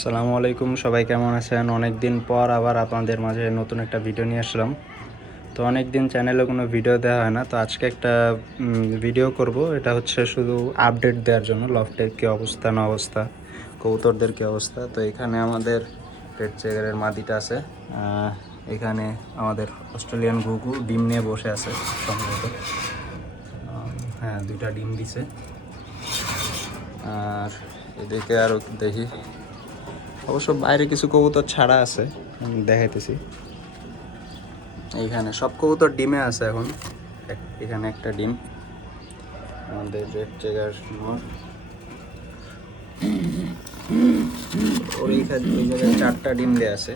আসসালামু আলাইকুম, সবাই কেমন আছেন? অনেক দিন পর আবার আপনাদের মাঝে নতুন একটা ভিডিও নিয়ে আসলাম। তো অনেক দিন চ্যানেলে কোনো ভিডিও দেওয়া হয় না, তো আজকে একটা ভিডিও করব। এটা হচ্ছে শুধু আপডেট দেওয়ার জন্য লফটের কী অবস্থা না অবস্থা, কবুতরদের কী অবস্থা। তো এখানে আমাদের রেড চেকারের মাদিটা আছে, এখানে আমাদের অস্ট্রেলিয়ান ঘুঘু ডিম নিয়ে বসে আছে সম্ভবত। হ্যাঁ, দুইটা ডিম দিছে। আর এদিকে আরও দেখি, অবশ্য বাইরে কিছু কবুতর ছাড়া আছে, আমি দেখাইতেছি। এইখানে সব কবুতর ডিমে আছে এখন। এখানে একটা ডিম আমাদের রেড চেকার নর, ওর এইখানে এই জায়গায় 4টা ডিম দেওয়া আছে।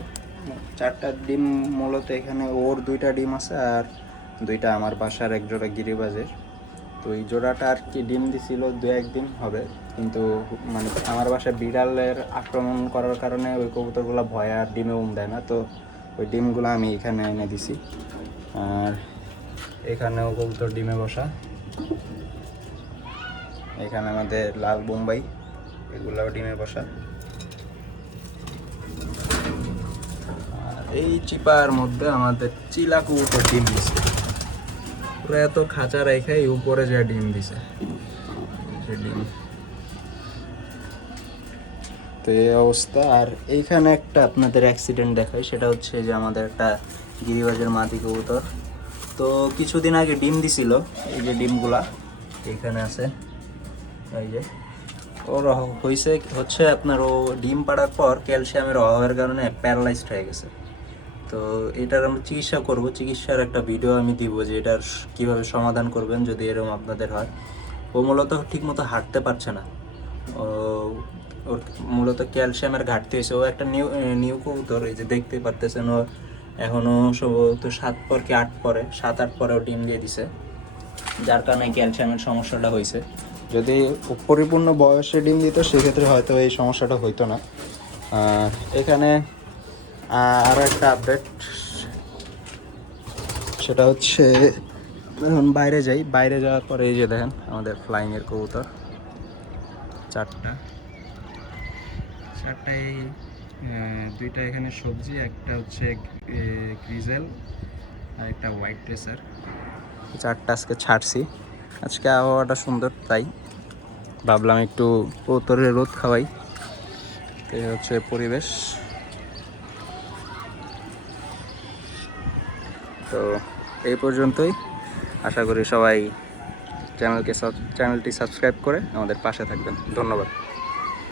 4টা ডিম মূলত এখানে ওর 2টা ডিম আছে, আর 2টা আমার বাসার এক জোড়া গিরিবাজের। তো এই জোড়াটা আর কি ডিম দিছিল 2-1 দিন হবে, কিন্তু মানে আমার বাসায় বিড়ালের আক্রমণ করার কারণে ওই কবুতরগুলো ভয় আর ডিমে দেয় না, তো ওই ডিমগুলো আমি এখানে এনে দিছি। আর এখানেও কবুতর ডিমে বসা। এখানে আমাদের লাল বোম্বাই, এগুলাও ডিমে বসা। আর এই চিপার মধ্যে আমাদের চিলা কবুতর ডিম দিছে। পুরো এত খাঁচা রেখে উপরে যা ডিম দিছে ডিম। তো এই অবস্থা। আর এইখানে একটা আপনাদের অ্যাক্সিডেন্ট দেখাই, সেটা হচ্ছে যে আমাদের একটা গিরিবাজের মাদি কবুতর। তো কিছুদিন আগে ডিম দিছিল, এই যে ডিমগুলা এইখানে আছে, এই যে ওর হচ্ছে আপনার, ও ডিম পাড়ার পর ক্যালসিয়ামের অভাবের কারণে প্যারালাইজড হয়ে গেছে। তো এটার আমরা চিকিৎসা করব, চিকিৎসার একটা ভিডিও আমি দিব যে এটার কীভাবে সমাধান করবেন যদি এরকম আপনাদের হয়। ও মূলত ঠিকমতো হাঁটতে পারছে না, ওর মূলত ক্যালসিয়ামের ঘাটতি হয়েছে। ও একটা নিউ কবুতর, এই যে দেখতে পারতেছেন, ও এখনও সম্ভবত 7 পর কি 8 পরে 7-8 পরেও ডিম দিয়ে দিছে, যার কারণে ক্যালসিয়ামের সমস্যাটা হয়েছে। যদি পরিপূর্ণ বয়সে ডিম দিত সেক্ষেত্রে হয়তো এই সমস্যাটা হইতো না। এখানে আরও একটা আপডেট, সেটা হচ্ছে এখন বাইরে যাই, বাইরে যাওয়ার পরে এই যে দেখেন আমাদের ফ্লাইংয়ের কবুতর 4টায় 2টা এখানে সবজি, একটা হচ্ছে গ্রিজেল আর একটা হোয়াইট ট্রেসার। 4টা আজকে ছাড়ছি। আজকে আবহাওয়াটা সুন্দর, তাই ভাবলাম একটু কবুতরের রোদ খাওয়াই। এই হচ্ছে পরিবেশ। তো এই পর্যন্তই, আশা করি সবাই চ্যানেলটি সাবস্ক্রাইব করে আমাদের পাশে থাকবেন। ধন্যবাদ।